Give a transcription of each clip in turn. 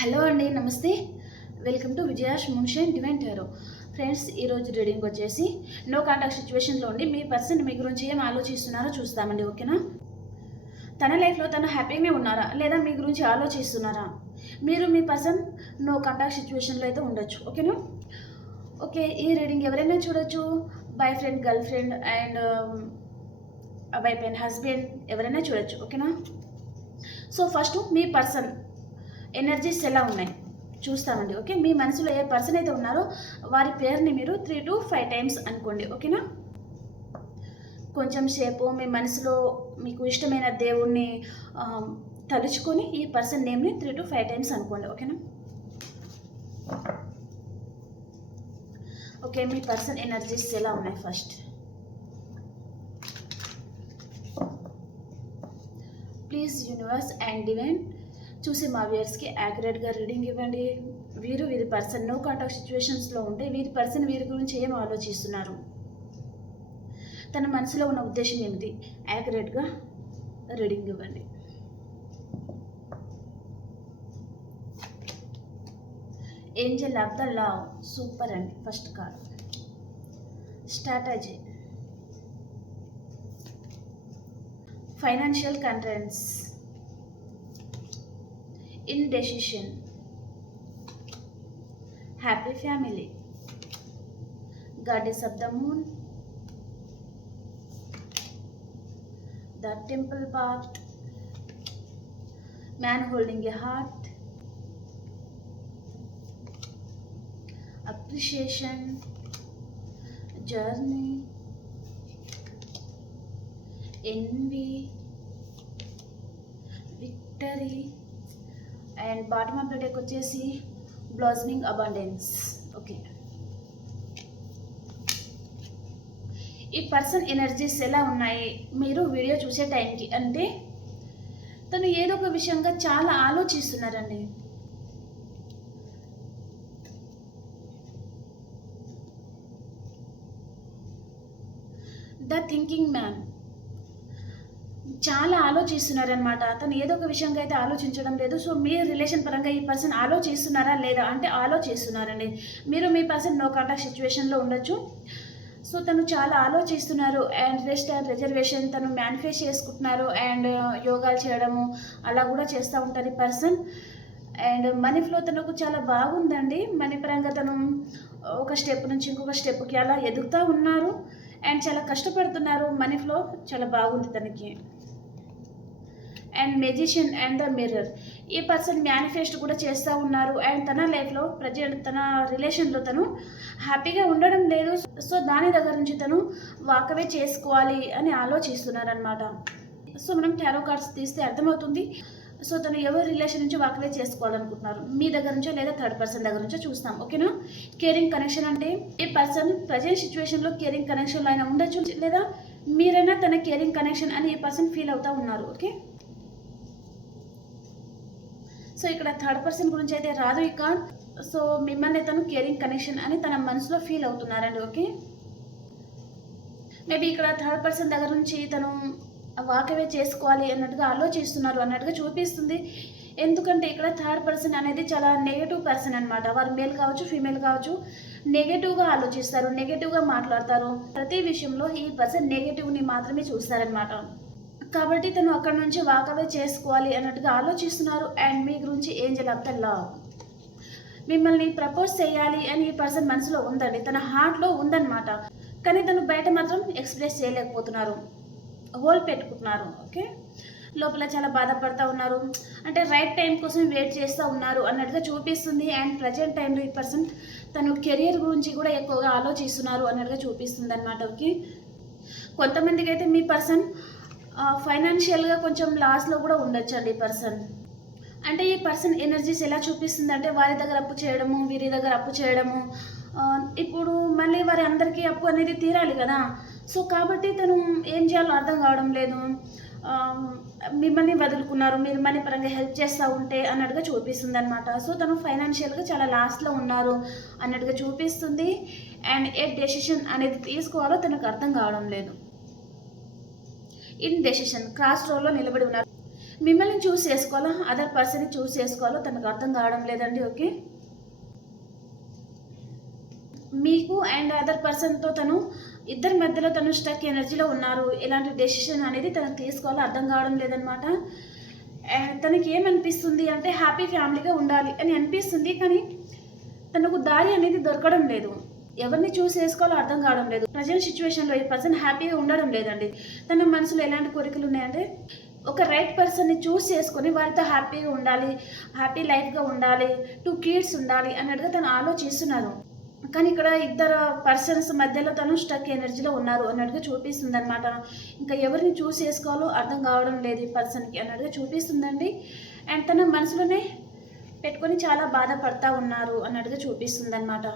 Hello అండి నమస్తే. Welcome to విజయాష్ మున్షన్ డివైన్ హెరో ఫ్రెండ్స్ ఈరోజు రీడింగ్ వచ్చేసి నో కాంటాక్ట్ సిచ్యువేషన్లో ఉండి మీ పర్సన్ మీ గురించి ఏం ఆలోచిస్తున్నారో చూస్తామండి ఓకేనా? తన లైఫ్లో తను హ్యాపీగానే ఉన్నారా? లేదా మీ గురించి ఆలోచిస్తున్నారా? మీరు మీ పర్సన్ నో కాంటాక్ట్ సిచ్యువేషన్లో అయితే ఉండొచ్చు ఓకేనా? ఓకే ఈ రీడింగ్ ఎవరైనా చూడొచ్చు? Boy friend girl friend and wife and husband ఎవరైనా చూడొచ్చు ఓకేనా? సో ఫస్ట్ మీ పర్సన్ ఎనర్జీస్ ఎలా ఉన్నాయి? చూస్తామండి ఓకే? మీ మనసులో ఏ పర్సన్ అయితే ఉన్నారో వారి పేరుని మీరు త్రీ టు ఫైవ్ టైమ్స్ అనుకోండి ఓకేనా? కొంచెం సేపు మీ మనసులో మీకు ఇష్టమైన దేవుణ్ణి తలుచుకొని ఈ పర్సన్ నేమ్ని త్రీ టు ఫైవ్ టైమ్స్ అనుకోండి ఓకేనా? ఓకే మీ పర్సన్ ఎనర్జీస్ ఎలా ఉన్నాయి first please universe and divine చూసి మా వ్యూయర్స్కి యాక్యురేట్గా రీడింగ్ ఇవ్వండి. వీరు వీరి పర్సన్ నో కాంటాక్ట్ సిచ్యువేషన్స్లో ఉంటే వీరి పర్సన్ వీరి గురించి ఏం ఆలోచిస్తున్నారు? తన మనసులో ఉన్న ఉద్దేశం ఏమిటి? యాక్యురేట్గా రీడింగ్ ఇవ్వండి. Angel of the love super అండి ఫస్ట్ కార్డ్ స్ట్రాటజీ ఫైనాన్షియల్ కంట్రెన్స్ indecision. Happy family. Goddess of the moon. The temple path. Man holding a heart. Appreciation. Journey. Envy. Victory and bottom of the deck వచ్చేసి blossoming abundance okay ఈ person energies ఎలా ఉన్నాయి? మీరు video చూసే టైంకి అంటే తను ఏదో ఒక విషయంగా చాలా ఆలోచిస్తున్నారండి. ద థింకింగ్ మ్యామ్ చాలా ఆలోచిస్తున్నారనమాట అతను ఏదో ఒక విషయంగా అయితే ఆలోచించడం లేదు. సో మీ రిలేషన్ పరంగా ఈ పర్సన్ ఆలోచిస్తున్నారా లేదా? అంటే ఆలోచిస్తున్నారండి. మీరు మీ పర్సన్ నో కాంటాక్ట్ సిచ్యువేషన్లో ఉండొచ్చు. సో తను చాలా ఆలోచిస్తున్నారు. అండ్ రెస్ట్ అండ్ రిజర్వేషన్ తను మేనిఫెస్ట్ చేసుకుంటున్నారు. అండ్ యోగాలు చేయడము అలా కూడా చేస్తూ ఉంటారు ఈ పర్సన్. అండ్ మనీ ఫ్లో తనకు చాలా బాగుందండి. మనీ పరంగా తను ఒక స్టెప్ నుంచి ఇంకొక స్టెప్కి అలా ఎదుగుతూ ఉన్నారు. అండ్ చాలా కష్టపడుతున్నారు. మనీ ఫ్లో చాలా బాగుంది తనకి. And magician and the mirror ఈ పర్సన్ మేనిఫెస్ట్ కూడా చేస్తూ ఉన్నారు. అండ్ తన లైఫ్లో ప్రజెంట్ తన రిలేషన్లో తను హ్యాపీగా ఉండడం లేదు. సో దాని దగ్గర నుంచి తను వాకవే చేసుకోవాలి అని ఆలోచిస్తున్నారు అనమాట సో మనం టారో కార్డ్స్ తీస్తే అర్థమవుతుంది. సో తను ఎవరి రిలేషన్ నుంచి వాకవే చేసుకోవాలనుకుంటున్నారు. మీ దగ్గర నుంచో లేదా థర్డ్ పర్సన్ దగ్గర నుంచో చూస్తాం. ఓకేనా కేరింగ్ కనెక్షన్ అంటే ఈ పర్సన్ ప్రజెంట్ సిచ్యువేషన్లో కేరింగ్ కనెక్షన్లో అయినా ఉండొచ్చు. లేదా మీరైనా తన కేరింగ్ కనెక్షన్ అని ఈ పర్సన్ ఫీల్ అవుతూ ఉన్నారు. ఓకే సో ఇక్కడ థర్డ్ పర్సన్ గురించి అయితే రాదు ఈ కార్డ్ సో మిమ్మల్ని తను కేరింగ్ కనెక్షన్ అని తన మనసులో ఫీల్ అవుతున్నారండి ఓకే? మేబీ ఇక్కడ థర్డ్ పర్సన్ దగ్గర నుంచి తను వాకవే చేసుకోవాలి అన్నట్టుగా ఆలోచిస్తున్నారు అన్నట్టుగా చూపిస్తుంది. ఎందుకంటే ఇక్కడ థర్డ్ పర్సన్ అనేది చాలా నెగటివ్ పర్సన్ అనమాట వారు మేల్ కావచ్చు ఫీమేల్ కావచ్చు నెగటివ్గా ఆలోచిస్తారు నెగటివ్గా మాట్లాడతారు. ప్రతి విషయంలో ఈ పర్సన్ నెగటివ్ని మాత్రమే చూస్తారనమాట కాబట్టి తను అక్కడ నుంచి వాకవే చేసుకోవాలి అన్నట్టుగా ఆలోచిస్తున్నారు. అండ్ మీ గురించి ఏం జలాబ్ద లవ్ మిమ్మల్ని ప్రపోజ్ చేయాలి అని ఈ పర్సన్ మనసులో ఉందండి. తన హార్ట్లో ఉందన్నమాట. కానీ తను బయట మాత్రం ఎక్స్ప్రెస్ చేయలేకపోతున్నారు. హోల్ పెట్టుకుంటున్నారు. ఓకే లోపల చాలా బాధపడతా ఉన్నారు. అంటే రైట్ టైం కోసం వెయిట్ చేస్తూ ఉన్నారు అన్నట్టుగా చూపిస్తుంది. అండ్ ప్రజెంట్ టైంలో ఈ పర్సన్ తను కెరియర్ గురించి కూడా ఎక్కువగా ఆలోచిస్తున్నారు అన్నట్టుగా చూపిస్తుంది అనమాట ఓకే కొంతమందికి అయితే మీ పర్సన్ ఫైనాన్షియల్గా కొంచెం లాస్లో కూడా ఉండొచ్చండి ఈ పర్సన్ అంటే ఈ పర్సన్ ఎనర్జీస్ ఎలా చూపిస్తుంది అంటే వారి దగ్గర అప్పు చేయడము వీరి దగ్గర అప్పు చేయడము. ఇప్పుడు మళ్ళీ వారి అందరికీ అప్పు అనేది తీరాలి కదా. సో కాబట్టి తను ఏం చేయాలో అర్థం కావడం లేదు. మిమ్మల్ని వదులుకున్నారు మీరు మనీ పరంగా హెల్ప్ చేస్తూ ఉంటే అన్నట్టుగా చూపిస్తుంది అనమాట సో తను ఫైనాన్షియల్గా చాలా లాస్ట్లో ఉన్నారు అన్నట్టుగా చూపిస్తుంది. అండ్ ఏ డెసిషన్ అనేది తీసుకోవాలో తనకు అర్థం కావడం లేదు. ఇన్ డెసిషన్ క్రాస్ రోడ్లో నిలబడి ఉన్నారు. మిమ్మల్ని చూస్ చేసుకోవాలా? అదర్ పర్సన్ని చూస్ చేసుకోవాలో? తనకు అర్థం కావడం లేదండి ఓకే? మీకు అండ్ అదర్ పర్సన్తో తను ఇద్దరి మధ్యలో తను స్టక్ ఎనర్జీలో ఉన్నారు. ఎలాంటి డెసిషన్ అనేది తనకు తీసుకోవాలో? అర్థం కావడం లేదనమాట అండ్ తనకి ఏమనిపిస్తుంది అంటే హ్యాపీ ఫ్యామిలీగా ఉండాలి అని అనిపిస్తుంది కానీ తనకు దారి అనేది దొరకడం లేదు. ఎవరిని చూస్ చేసుకోవాలో అర్థం కావడం లేదు. ప్రజెంట్ సిచ్యువేషన్లో ఈ పర్సన్ హ్యాపీగా ఉండడం లేదండి. తన మనసులో ఎలాంటి కోరికలు ఉన్నాయంటే ఒక రైట్ పర్సన్ని చూస్ చేసుకొని వారితో హ్యాపీగా ఉండాలి హ్యాపీ లైఫ్గా ఉండాలి టూ కిడ్స్ ఉండాలి అన్నట్టుగా తను ఆలోచిస్తున్నారు. కానీ ఇక్కడ ఇద్దరు పర్సన్స్ మధ్యలో తను స్టక్ ఎనర్జీలో ఉన్నారు అన్నట్టుగా చూపిస్తుంది అనమాట ఇంకా ఎవరిని చూస్ చేసుకోవాలో అర్థం కావడం లేదు ఈ పర్సన్కి అన్నట్టుగా చూపిస్తుందండి. అండ్ తన మనసులోనే పెట్టుకొని చాలా బాధపడతా ఉన్నారు అన్నట్టుగా చూపిస్తుంది అనమాట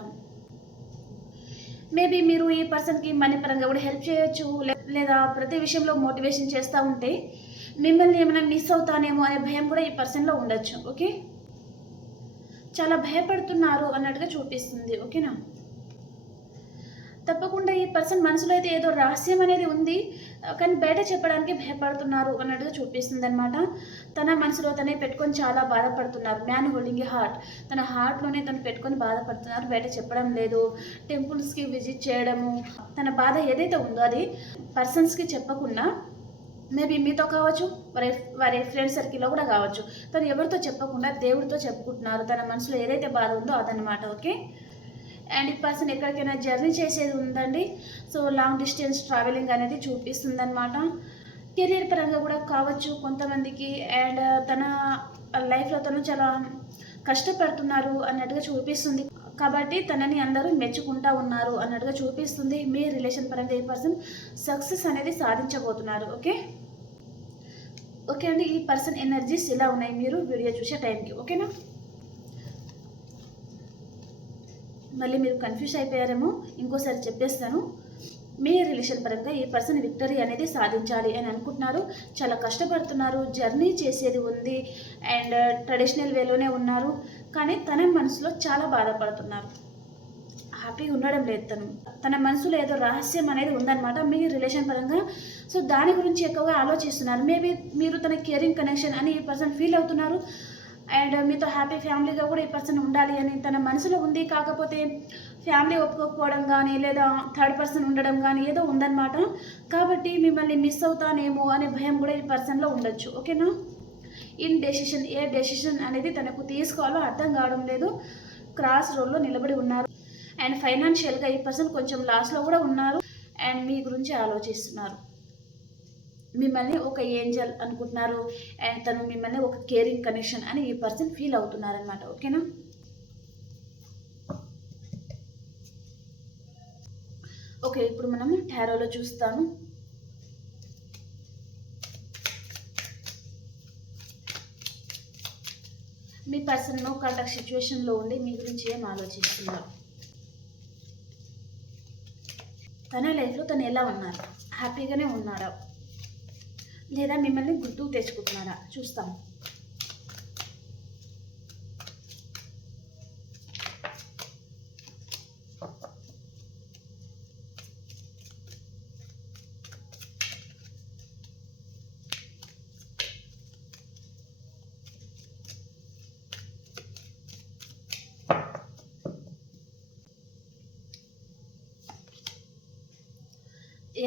మేబీ మీరు ఈ పర్సన్కి మనీ పరంగా కూడా హెల్ప్ చేయొచ్చు లే- లేదా ప్రతి విషయంలో మోటివేషన్ చేస్తూ ఉంటే మిమ్మల్ని ఏమైనా మిస్ అవుతానేమో అనే భయం కూడా ఈ పర్సన్లో ఉండొచ్చు ఓకే? చాలా భయపడుతున్నారు అన్నట్టుగా చూపిస్తుంది ఓకేనా? తప్పకుండా ఈ పర్సన్ మనసులో అయితే ఏదో రహస్యం అనేది ఉంది కానీ బయట చెప్పడానికి భయపడుతున్నారు అన్నట్టుగా చూపిస్తుంది అనమాట తన మనసులో తనే పెట్టుకొని చాలా బాధపడుతున్నారు. Man holding heart. తన హార్ట్లోనే తను పెట్టుకొని బాధపడుతున్నారు. బయట చెప్పడం లేదు. టెంపుల్స్కి విజిట్ చేయడము తన బాధ ఏదైతే ఉందో అది పర్సన్స్కి చెప్పకుండా మేబీ మీతో కావచ్చు వారి వారి ఫ్రెండ్ సర్కిల్లో కూడా కావచ్చు. తను ఎవరితో చెప్పకుండా దేవుడితో చెప్పుకుంటున్నారు. తన మనసులో ఏదైతే బాధ ఉందో అదనమాట ఓకే? అండ్ ఈ పర్సన్ ఎక్కడికైనా జర్నీ చేసేది ఉందండి సో లాంగ్ డిస్టెన్స్ ట్రావెలింగ్ అనేది చూపిస్తుంది అనమాట కెరీర్ పరంగా కూడా కావచ్చు కొంతమందికి అండ్ uh, తన లైఫ్లో తను చాలా కష్టపడుతున్నారు అన్నట్టుగా చూపిస్తుంది. కాబట్టి తనని అందరూ మెచ్చుకుంటా ఉన్నారు అన్నట్టుగా చూపిస్తుంది. మీ రిలేషన్ పరంగా ఈ పర్సన్ సక్సెస్ అనేది సాధించబోతున్నారు ఓకే ఓకే అండి ఈ పర్సన్ ఎనర్జీస్ ఇలా ఉన్నాయి. మీరు వీడియో చూసే టైంకి ఓకేనా మళ్ళీ మీరు కన్ఫ్యూజ్ అయిపోయారేమో ఇంకోసారి చెప్పేస్తాను. మీ రిలేషన్ పరంగా ఈ పర్సన్ విక్టరీ అనేది సాధించాలి అని అనుకుంటున్నారు. చాలా కష్టపడుతున్నారు జర్నీ చేసేది ఉంది అండ్ ట్రెడిషనల్ వేలోనే ఉన్నారు. కానీ తన మనసులో చాలా బాధపడుతున్నారు. హ్యాపీగా ఉండడం లేదు తను. తన మనసులో ఏదో రహస్యం అనేది ఉందన్నమాట మీ రిలేషన్ పరంగా. సో దాని గురించి ఎక్కువగా ఆలోచిస్తున్నారు. మేబీ మీరు తన కేరింగ్ కనెక్షన్ అని ఈ పర్సన్ ఫీల్ అవుతున్నారు. అండ్ మీతో హ్యాపీ ఫ్యామిలీగా కూడా ఈ పర్సన్ ఉండాలి అని తన మనసులో ఉంది. కాకపోతే ఫ్యామిలీ ఒప్పుకోకపోవడం కానీ లేదా థర్డ్ పర్సన్ ఉండడం కానీ ఏదో ఉందన్నమాట. కాబట్టి మిమ్మల్ని మిస్ అవుతానేమో అనే భయం కూడా ఈ పర్సన్లో ఉండొచ్చు. ఓకేనా? ఇన్ డెసిషన్ ఏ డెసిషన్ అనేది తనకు తీసుకోవాలో అర్థం కావడం లేదు. క్రాస్ రోడ్లో నిలబడి ఉన్నారు. అండ్ ఫైనాన్షియల్గా ఈ పర్సన్ కొంచెం లాస్లో కూడా ఉన్నారు. అండ్ మీ గురించి ఆలోచిస్తున్నారు. మిమ్మల్ని ఒక ఏంజల్ అనుకుంటున్నారు అండ్ తను మిమ్మల్ని ఒక కేరింగ్ కనెక్షన్ అని ఈ పర్సన్ ఫీల్ అవుతున్నారు అనమాట ఓకేనా? ఓకే ఇప్పుడు మనం టారోలో చూస్తాను మీ పర్సన్ నో కాంటాక్ట్ సిచ్యువేషన్లో ఉండి మీ గురించి ఏం ఆలోచిస్తున్నారు? తన లైఫ్లో తను ఎలా ఉన్నారు? హ్యాపీగానే ఉన్నారా లేదా మిమ్మల్ని గుర్తుకు తెచ్చుకుంటున్నారా? చూస్తాం.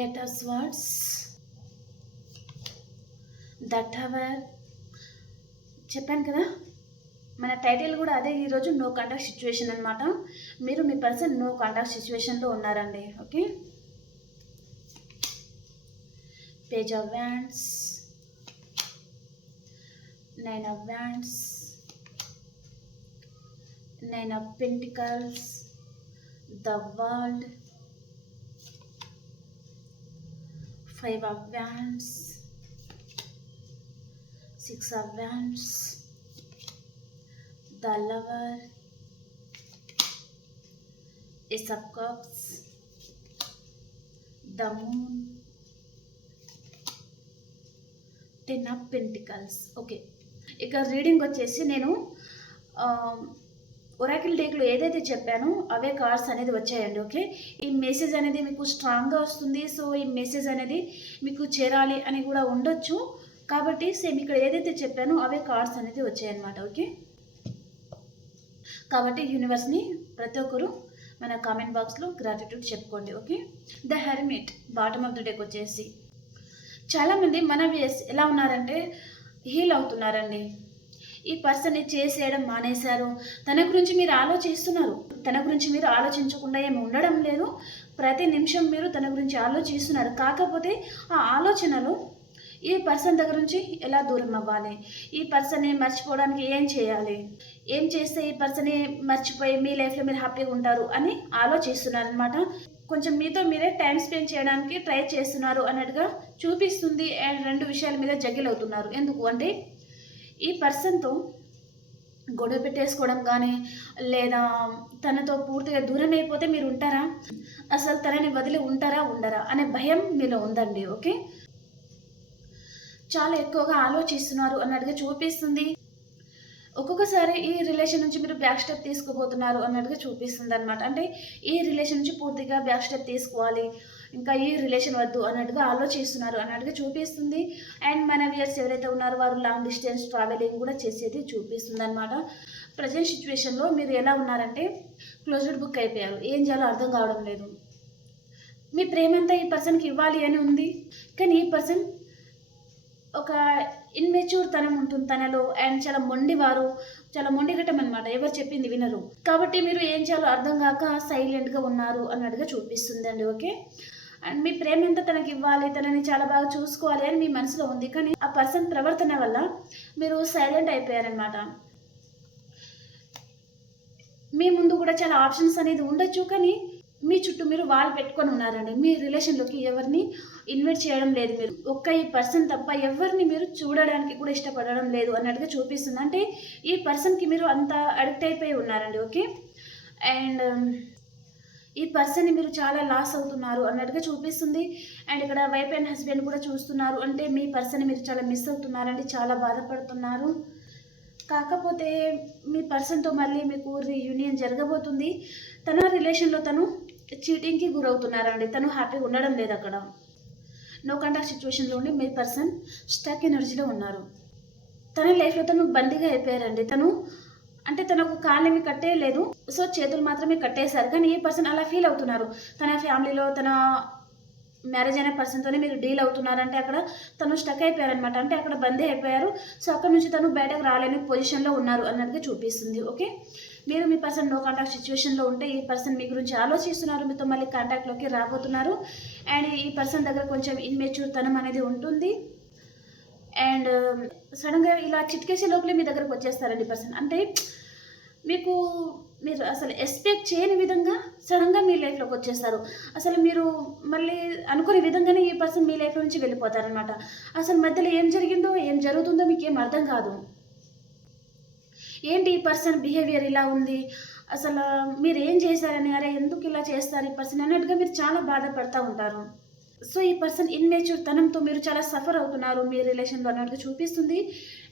ఎట్ ఆఫ్ దట్ అవర్ చెప్పాను కదా? మన టైటిల్ కూడా అదే ఈరోజు నో కాంటాక్ట్ సిచ్యువేషన్ అనమాట మీరు మీ పర్సన్ నో కాంటాక్ట్ సిచ్యువేషన్లో ఉన్నారండి okay? Page of wands nine of wands nine of pentacles the world five of wands six of wands wands the lover ace of ten of pentacles okay ఇక reading వచ్చేసి నేను um, Oracle డేక్లో ఏదైతే చెప్పానో అవే cards అనేది వచ్చాయండి okay ఈ message అనేది మీకు స్ట్రాంగ్గా వస్తుంది సో ఈ మెసేజ్ అనేది మీకు చేరాలి అని కూడా ఉండొచ్చు. కాబట్టి సేమ్ ఇక్కడ ఏదైతే చెప్పానో అవే కార్డ్స్ అనేది వచ్చాయన్నమాట ఓకే? కాబట్టి యూనివర్స్ని ప్రతి ఒక్కరు మన కామెంట్ బాక్స్లో గ్రాటిట్యూడ్ చెప్పుకోండి okay? The hermit bottom of the deck వచ్చేసి. చాలామంది మన వేస్ ఎలా ఉన్నారంటే హీల్ అవుతున్నారండి. ఈ పర్సన్ చేసేయడం మానేశారు. తన గురించి మీరు ఆలోచిస్తున్నారు. తన గురించి మీరు ఆలోచించకుండా ఏమి ఉండడం లేదు. ప్రతి నిమిషం మీరు తన గురించి ఆలోచిస్తున్నారు. కాకపోతే ఆ ఆలోచనలు ఈ పర్సన్ దగ్గర నుంచి ఎలా దూరం అవ్వాలి? ఈ పర్సన్ని మర్చిపోవడానికి ఏం చేయాలి? ఏం చేస్తే ఈ పర్సన్ని మర్చిపోయి మీ లైఫ్లో మీరు హ్యాపీగా ఉంటారు అని ఆలోచిస్తున్నారు అనమాట కొంచెం మీతో మీరే టైం స్పెండ్ చేయడానికి ట్రై చేస్తున్నారు అన్నట్టుగా చూపిస్తుంది. అండ్ రెండు విషయాల మీద జగిల్ అవుతున్నారు. ఎందుకు అంటే ఈ పర్సన్తో గొడవ పెట్టేసుకోవడం కానీ లేదా తనతో పూర్తిగా దూరం అయిపోతే మీరు ఉంటారా? అసలు తనని వదిలి ఉంటారా? ఉండరా? అనే భయం మీలో ఉందండి. ఓకే? చాలా ఎక్కువగా ఆలోచిస్తున్నారు అన్నట్టుగా చూపిస్తుంది. ఒక్కొక్కసారి ఈ రిలేషన్ నుంచి మీరు బ్యాక్ స్టెప్ తీసుకోబోతున్నారు అన్నట్టుగా చూపిస్తుంది అనమాట అంటే ఈ రిలేషన్ నుంచి పూర్తిగా బ్యాక్ స్టెప్ తీసుకోవాలి. ఇంకా ఈ రిలేషన్ వద్దు అన్నట్టుగా ఆలోచిస్తున్నారు అన్నట్టుగా చూపిస్తుంది. అండ్ మన వ్యూయర్స్ ఎవరైతే ఉన్నారో వారు లాంగ్ డిస్టెన్స్ ట్రావెలింగ్ కూడా చేసేది చూపిస్తుంది అనమాట ప్రజెంట్ సిచ్యువేషన్లో మీరు ఎలా ఉన్నారంటే క్లోజ్డ్ బుక్ అయిపోయారు. ఏం చేయాలో అర్థం కావడం లేదు. మీ ప్రేమంతా ఈ పర్సన్కి ఇవ్వాలి అని ఉంది. కానీ ఈ పర్సన్ ఒక ఇన్మెచ్యూర్ తనం ఉంటుంది తనలో అండ్ చాలా మొండివారు చాలా మొండిగటం అనమాట ఎవరు చెప్పింది వినరు. కాబట్టి మీరు ఏం చేయాలో అర్థం కాక సైలెంట్గా ఉన్నారు అన్నట్టుగా చూపిస్తుందండి ఓకే? అండ్ మీ ప్రేమ ఎంత తనకి ఇవ్వాలి తనని చాలా బాగా చూసుకోవాలి అని మీ మనసులో ఉంది. కానీ ఆ పర్సన్ ప్రవర్తన వల్ల మీరు సైలెంట్ అయిపోయారనమాట మీ ముందు కూడా చాలా ఆప్షన్స్ అనేది ఉండొచ్చు కానీ మీ చుట్టూ మీరు వాళ్ళు పెట్టుకొని ఉన్నారండి. మీ రిలేషన్లోకి ఎవరిని ఇన్వైట్ చేయడం లేదు మీరు. ఒక్క ఈ పర్సన్ తప్ప ఎవరిని మీరు చూడడానికి కూడా ఇష్టపడడం లేదు అన్నట్టుగా చూపిస్తుంది. అంటే ఈ పర్సన్కి మీరు అంత అడిక్ట్ అయిపోయి ఉన్నారండి ఓకే? అండ్ um, ఈ పర్సన్ని మీరు చాలా లాస్ అవుతున్నారు అన్నట్టుగా చూపిస్తుంది. అండ్ ఇక్కడ వైఫ్ అండ్ హస్బెండ్ కూడా చూస్తున్నారు. అంటే మీ పర్సన్ని మీరు చాలా మిస్ అవుతున్నారండి చాలా బాధపడుతున్నారు. కాకపోతే మీ పర్సన్తో మళ్ళీ మీకు రీయూనియన్ జరగబోతుంది. తన రిలేషన్లో తను చీటింగ్కి గురవుతున్నారండి. తను హ్యాపీగా ఉండడం లేదు అక్కడ. నో కాంటాక్ట్ సిచ్యువేషన్లో ఉండి మీ పర్సన్ స్టక్ ఎనర్జీలో ఉన్నారు. తన లైఫ్లో తను బందీగా అయిపోయారండి. తను అంటే తనకు కాళ్ళేమి కట్టేయలేదు సో చేతులు మాత్రమే కట్టేశారు. కానీ ఈ పర్సన్ అలా ఫీల్ అవుతున్నారు? తన ఫ్యామిలీలో తన మ్యారేజ్ అయిన పర్సన్తోనే మీరు డీల్ అవుతున్నారంటే అక్కడ తను స్టక్ అయిపోయారనమాట అంటే అక్కడ బందీ అయిపోయారు. సో అక్కడ నుంచి తను బయటకు రాలేని పొజిషన్లో ఉన్నారు అన్నట్టుగా చూపిస్తుంది. ఓకే మీరు మీ పర్సన్ నో కాంటాక్ట్ సిచ్యువేషన్లో ఉంటే ఈ పర్సన్ మీ గురించి ఆలోచిస్తున్నారు. మీతో మళ్ళీ కాంటాక్ట్లోకి రాబోతున్నారు. అండ్ ఈ పర్సన్ దగ్గర కొంచెం ఇన్మెచ్యూర్ తనం అనేది ఉంటుంది. అండ్ సడన్గా um, ఇలా చిట్కేసే లోపలే మీ దగ్గరకు వచ్చేస్తారండి పర్సన్ అంటే మీకు మీరు అసలు ఎక్స్పెక్ట్ చేయని విధంగా సడన్గా మీ లైఫ్లోకి వచ్చేస్తారు. అసలు మీరు మళ్ళీ అనుకునే విధంగానే ఈ పర్సన్ మీ లైఫ్ నుంచి వెళ్ళిపోతారనమాట అసలు మధ్యలో ఏం జరిగిందో ఏం జరుగుతుందో మీకు ఏం అర్థం కాదు. ఏంటి ఈ పర్సన్ బిహేవియర్ ఇలా ఉంది? అసలు మీరు ఏం చేశారని అరే ఎందుకు ఇలా చేస్తారు ఈ పర్సన్ అన్నట్టుగా మీరు చాలా బాధపడుతూ ఉంటారు. సో ఈ పర్సన్ ఇన్మేచ్యూర్ తనంతో మీరు చాలా సఫర్ అవుతున్నారు మీ రిలేషన్లో అన్నట్టు చూపిస్తుంది.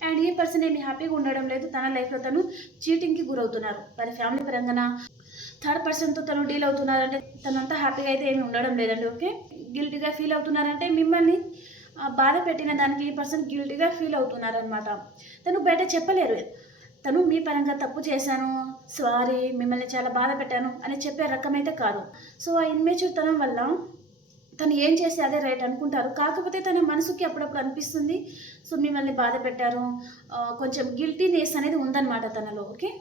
అండ్ ఈ పర్సన్ ఏమి హ్యాపీగా ఉండడం లేదు తన లైఫ్లో తను చీటింగ్కి గురవుతున్నారు. మరి ఫ్యామిలీ పరంగాన? థర్డ్ పర్సన్తో తను డీల్ అవుతున్నారంటే తనంతా హ్యాపీగా అయితే ఏమి ఉండడం లేదండి ఓకే? గిల్టీగా ఫీల్ అవుతున్నారంటే మిమ్మల్ని బాధ పెట్టిన దానికి ఈ పర్సన్ గిల్టీగా ఫీల్ అవుతున్నారనమాట తను బయట చెప్పలేరు. తను మీ పరంగా తప్పు చేశాను సారీ మిమ్మల్ని చాలా బాధ పెట్టాను అని చెప్పే రకమైతే కాదు. సో ఆ ఇన్మేచ్యూర్ తనం వల్ల తను ఏం చేస్తే అదే రైట్ అనుకుంటారు. కాకపోతే తన మనసుకి అప్పుడప్పుడు అనిపిస్తుంది. సో మిమ్మల్ని బాధ పెట్టారు. కొంచెం గిల్టీనెస్ అనేది ఉందన్నమాట తనలో ఓకే?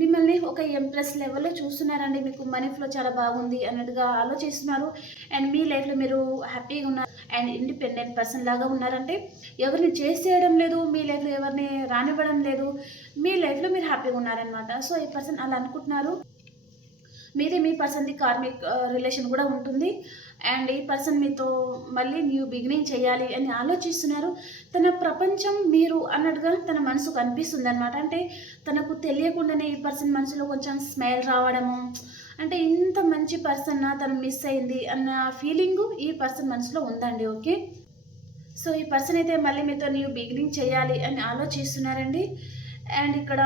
మిమ్మల్ని ఒక ఎంప్రెస్ లెవెల్లో చూస్తున్నారండి. మీకు మనీ ఫ్లో చాలా బాగుంది అన్నట్టుగా ఆలోచిస్తున్నారు. అండ్ మీ లైఫ్లో మీరు హ్యాపీగా ఉన్నారు. అండ్ ఇండిపెండెంట్ పర్సన్ లాగా ఉన్నారంటే ఎవరిని చేసేయడం లేదు. మీ లైఫ్లో ఎవరిని రానివ్వడం లేదు. మీ లైఫ్లో మీరు హ్యాపీగా ఉన్నారనమాట సో ఈ పర్సన్ అలా అనుకుంటున్నారు. మీది మీ పర్సన్ది కార్మిక్ రిలేషన్ కూడా ఉంటుంది. అండ్ ఈ పర్సన్ మీతో మళ్ళీ న్యూ బిగినింగ్ చేయాలి అని ఆలోచిస్తున్నారు. తన ప్రపంచం మీరు అన్నట్టుగా తన మనసుకు అనిపిస్తుంది అనమాట అంటే తనకు తెలియకుండానే ఈ పర్సన్ మనసులో కొంచెం స్మెల్ రావడము అంటే ఇంత మంచి పర్సన్ తను మిస్ అయింది అన్న ఫీలింగు ఈ పర్సన్ మనసులో ఉందండి ఓకే? సో ఈ పర్సన్ అయితే మళ్ళీ మీతో న్యూ బిగినింగ్ చేయాలి అని ఆలోచిస్తున్నారండి. అండ్ ఇక్కడ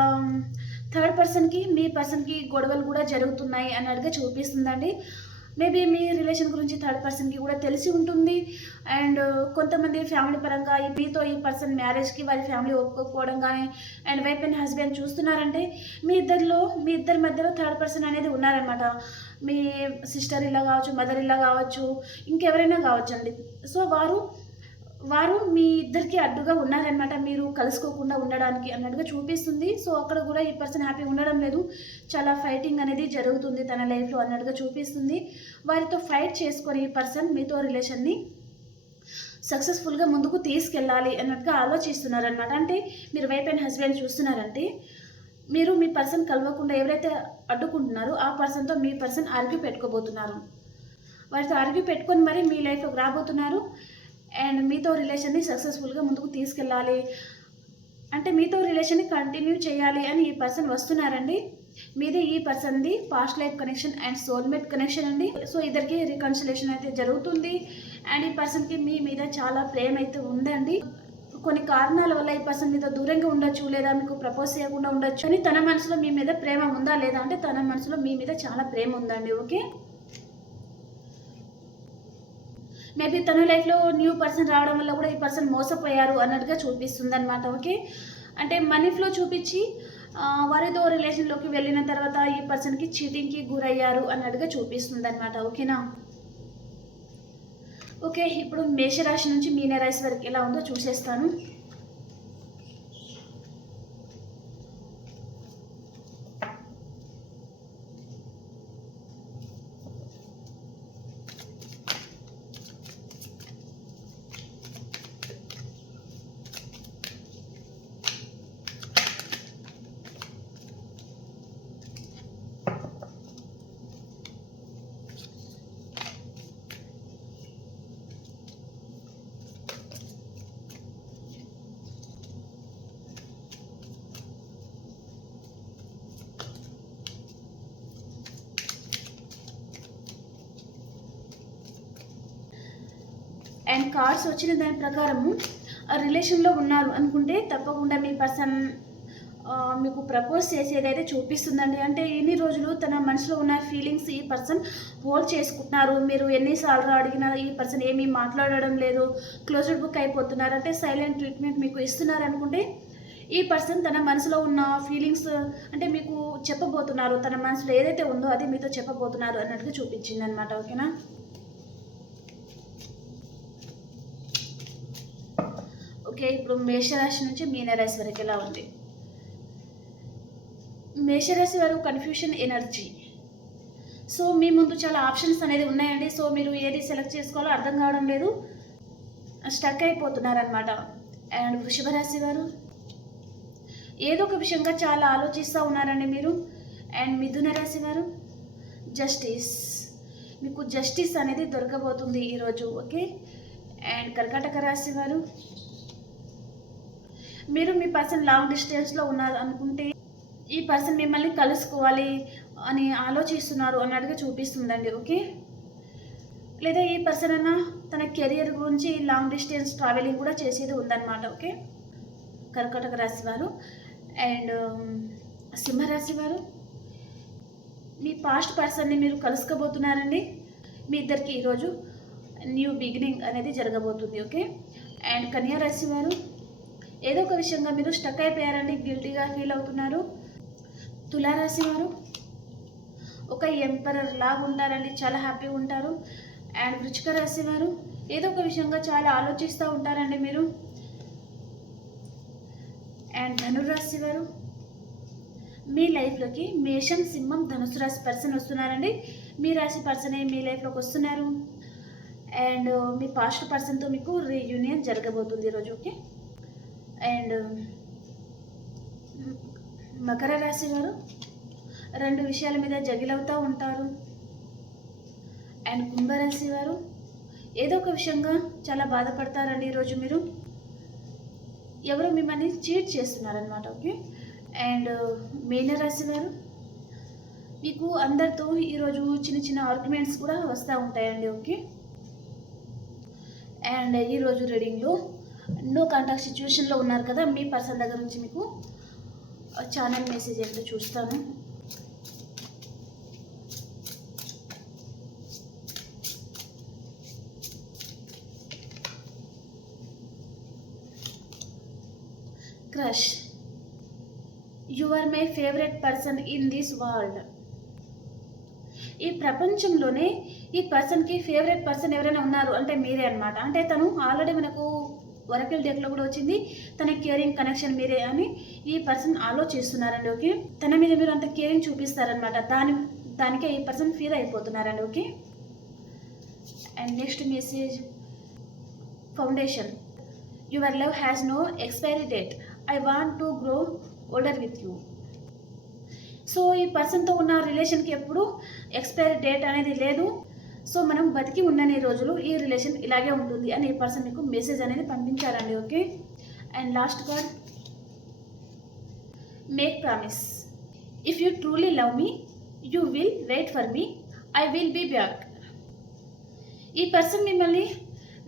థర్డ్ పర్సన్కి మీ పర్సన్కి గొడవలు కూడా జరుగుతున్నాయి అన్నట్టుగా చూపిస్తుందండి. మేబీ మీ రిలేషన్ గురించి థర్డ్ పర్సన్కి కూడా తెలిసి ఉంటుంది. అండ్ కొంతమంది ఫ్యామిలీ పరంగా ఈ మీతో ఈ పర్సన్ మ్యారేజ్కి వారి ఫ్యామిలీ ఒప్పుకోకపోవడం కానీ అండ్ వైఫ్ అండ్ హస్బెండ్ చూస్తున్నారంటే మీ ఇద్దరిలో మీ ఇద్దరి మధ్యలో థర్డ్ పర్సన్ అనేది ఉన్నారనమాట మీ సిస్టర్ ఇలా కావచ్చు మదర్ ఇలా కావచ్చు ఇంకెవరైనా కావచ్చు అండి సో వారు వారు మీ ఇద్దరికి అడ్డుగా ఉన్నారనమాట మీరు కలుసుకోకుండా ఉండడానికి అన్నట్టుగా చూపిస్తుంది. సో అక్కడ కూడా ఈ పర్సన్ హ్యాపీ ఉండడం లేదు. చాలా ఫైటింగ్ అనేది జరుగుతుంది తన లైఫ్లో అన్నట్టుగా చూపిస్తుంది. వారితో ఫైట్ చేసుకొని ఈ పర్సన్ మీతో రిలేషన్ని సక్సెస్ఫుల్గా ముందుకు తీసుకెళ్ళాలి అన్నట్టుగా ఆలోచిస్తున్నారనమాట అంటే మీరు వైఫ్ అండ్ హస్బెండ్ చూస్తున్నారంటే మీరు మీ పర్సన్ కలవకుండా ఎవరైతే అడ్డుకుంటున్నారో ఆ పర్సన్తో మీ పర్సన్ ఆర్గ్యూ పెట్టుకోబోతున్నారు. వారితో ఆర్గ్యూ పెట్టుకొని మరి మీ లైఫ్లోకి రాబోతున్నారు. అండ్ మీతో రిలేషన్ని సక్సెస్ఫుల్గా ముందుకు తీసుకెళ్ళాలి. అంటే మీతో రిలేషన్ని కంటిన్యూ చేయాలి అని ఈ పర్సన్ వస్తున్నారండి. మీది ఈ పర్సన్ది past life connection and soulmate connection అండి. సో ఇద్దరికి రికన్సిలేషన్ అయితే జరుగుతుంది. అండ్ ఈ పర్సన్కి మీ మీద చాలా ప్రేమ అయితే ఉందండి. కొన్ని కారణాల వల్ల ఈ పర్సన్ మీద దూరంగా ఉండొచ్చు లేదా మీకు ప్రపోజ్ చేయకుండా ఉండొచ్చు అని తన మనసులో మీ మీద ప్రేమ ఉందా లేదా అంటే తన మనసులో మీ మీద చాలా ప్రేమ ఉందండి. ఓకే? మేబీ తన లైఫ్లో న్యూ పర్సన్ రావడం వల్ల కూడా ఈ పర్సన్ మోసపోయారు అన్నట్టుగా చూపిస్తుంది అనమాట ఓకే అంటే మనీ ఫ్లో చూపించి ఆ, వారితో రిలేషన్లోకి వెళ్ళిన తర్వాత ఈ పర్సన్కి చీటింగ్కి గురయ్యారు అన్నట్టుగా చూపిస్తుంది అనమాట ఓకేనా ఓకే ఇప్పుడు మేషరాశి నుంచి మీనరాశి వరకు ఎలా ఉందో చూసేస్తాను. కార్డ్స్ వచ్చిన దాని ప్రకారము ఆ రిలేషన్లో ఉన్నారు అనుకుంటే తప్పకుండా మీ పర్సన్ మీకు ప్రపోజ్ చేసేదైతే చూపిస్తుందండి. అంటే ఎన్ని రోజులు తన మనసులో ఉన్న ఫీలింగ్స్ ఈ పర్సన్ హోల్డ్ చేసుకుంటున్నారు? మీరు ఎన్నిసార్లు అడిగినా ఈ పర్సన్ ఏమీ మాట్లాడడం లేదు క్లోజ్డ్ బుక్ అయిపోతున్నారు. అంటే సైలెంట్ ట్రీట్మెంట్ మీకు ఇస్తున్నారు అనుకుంటే ఈ పర్సన్ తన మనసులో ఉన్న ఫీలింగ్స్ అంటే మీకు చెప్పబోతున్నారు. తన మనసులో ఏదైతే ఉందో అది మీతో చెప్పబోతున్నారు అన్నట్టుగా చూపించింది అనమాట ఓకేనా? ఓకే ఇప్పుడు మేషరాశి నుంచి మీనరాశి వరకు ఎలా ఉంది? మేషరాశి వారు కన్ఫ్యూషన్ ఎనర్జీ సో మీ ముందు చాలా ఆప్షన్స్ అనేది ఉన్నాయండి. సో మీరు ఏది సెలెక్ట్ చేసుకోవాలో అర్థం కావడం లేదు. స్టక్ అయిపోతున్నారనమాట అండ్ వృషభ రాశి వారు ఏదో ఒక విషయంగా చాలా ఆలోచిస్తూ ఉన్నారండి మీరు. అండ్ మిథున రాశి వారు జస్టిస్ మీకు జస్టిస్ అనేది దొరకబోతుంది ఈరోజు ఓకే? అండ్ కర్కాటక రాశి వారు మీరు మీ పర్సన్ లాంగ్ డిస్టెన్స్లో ఉన్నారు అనుకుంటే ఈ పర్సన్ మిమ్మల్ని కలుసుకోవాలి అని ఆలోచిస్తున్నారు అన్నట్టుగా చూపిస్తుందండి ఓకే? లేదా ఈ పర్సన్ అన్న తన కెరియర్ గురించి లాంగ్ డిస్టెన్స్ ట్రావెలింగ్ కూడా చేసేది ఉందన్నమాట ఓకే? కర్కటక రాశి వారు అండ్ సింహరాశి వారు మీ పాస్ట్ పర్సన్ని మీరు కలుసుకోబోతున్నారండి. మీ ఇద్దరికి ఈరోజు న్యూ బిగినింగ్ అనేది జరగబోతుంది ఓకే? అండ్ కన్యా రాశి వారు ఏదో ఒక విషయంగా మీరు స్టక్ అయిపోయారండి గిల్టీగా ఫీల్ అవుతున్నారు. తులారాశి వారు ఒక ఎంపరర్ లాగా ఉంటారండి చాలా హ్యాపీగా ఉంటారు. అండ్ వృచ్చిక రాశి వారు ఏదో ఒక విషయంగా చాలా ఆలోచిస్తూ ఉంటారండి మీరు. అండ్ ధనురాశి వారు మీ లైఫ్లోకి మేషం సింహం ధనుసు రాశి పర్సన్ వస్తున్నారండి. మీ రాశి పర్సనే మీ లైఫ్లోకి వస్తున్నారు. అండ్ మీ పాస్ట్ పర్సన్తో మీకు రీయూనియన్ జరగబోతుంది ఈరోజు ఓకే అండ్ మకర రాశి వారు రెండు విషయాల మీద జగిలవుతూ ఉంటారు. అండ్ కుంభరాశి వారు ఏదో ఒక విషయంగా చాలా బాధపడతారండి ఈరోజు మీరు. ఎవరు మిమ్మల్ని చీట్ చేస్తున్నారనమాట ఓకే? అండ్ మీనరాశి వారు మీకు అందరితో ఈరోజు చిన్న చిన్న ఆర్గ్యుమెంట్స్ కూడా వస్తూ ఉంటాయండి ఓకే? అండ్ ఈరోజు రీడింగ్లో నో కాంటాక్ట్ సిచ్యువేషన్లో ఉన్నారు కదా మీ పర్సన్ దగ్గర నుంచి మీకు ఛానల్ మెసేజ్ ఏంటో చూస్తాను. Crush you are my favourite person in this world ఈ ప్రపంచంలోనే ఈ పర్సన్కి ఫేవరెట్ పర్సన్ ఎవరైనా ఉన్నారు అంటే మీరే అనమాట అంటే తను ఆల్రెడీ మనకు ఒరకల్ డేట్లో కూడా వచ్చింది. తన కేరింగ్ కనెక్షన్ మీరే అని ఈ పర్సన్ ఆలోచిస్తున్నారండి ఓకే తన మీద మీరు అంత కేరింగ్ చూపిస్తారనమాట దాని దానికే ఈ person feel అయిపోతున్నారండి okay and next message foundation your love has no expiry date I want to grow older with you so ఈ పర్సన్తో ఉన్న రిలేషన్కి ఎప్పుడు ఎక్స్పైరీ డేట్ అనేది లేదు. సో మనం బతికి ఉండని రోజులు ఈ రిలేషన్ ఇలాగే ఉంటుంది అని ఈ పర్సన్ మీకు మెసేజ్ అనేది పంపించారండి okay? And last card make promise if you truly love me you will wait for me I will be back ఈ పర్సన్ మిమ్మల్ని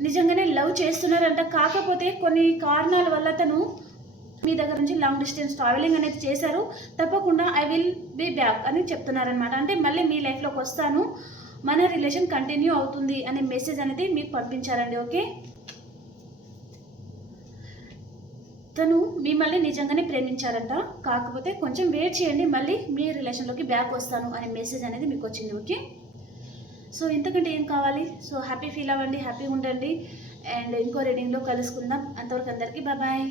నిజంగానే లవ్ చేస్తున్నారంట. కాకపోతే కొన్ని కారణాల వల్ల తను మీ దగ్గర నుంచి లాంగ్ డిస్టెన్స్ ట్రావెలింగ్ అనేది చేశారు. తప్పకుండా ఐ విల్ బీ బ్యాక్ అని చెప్తున్నారనమాట అంటే మళ్ళీ మీ లైఫ్లోకి వస్తాను. మన రిలేషన్ కంటిన్యూ అవుతుంది అనే మెసేజ్ అనేది మీకు పంపించారండి ఓకే? తను మిమ్మల్ని నిజంగానే ప్రేమించారంట. కాకపోతే కొంచెం వెయిట్ చేయండి మళ్ళీ మీ రిలేషన్లోకి బ్యాక్ వస్తాను అనే మెసేజ్ అనేది మీకు వచ్చింది ఓకే? సో ఇంతకంటే ఏం కావాలి? సో హ్యాపీ ఫీల్ అవ్వండి హ్యాపీగా ఉండండి. అండ్ ఇంకో రీడింగ్లో కలుసుకుందాం. అంతవరకు అందరికీ బాయ్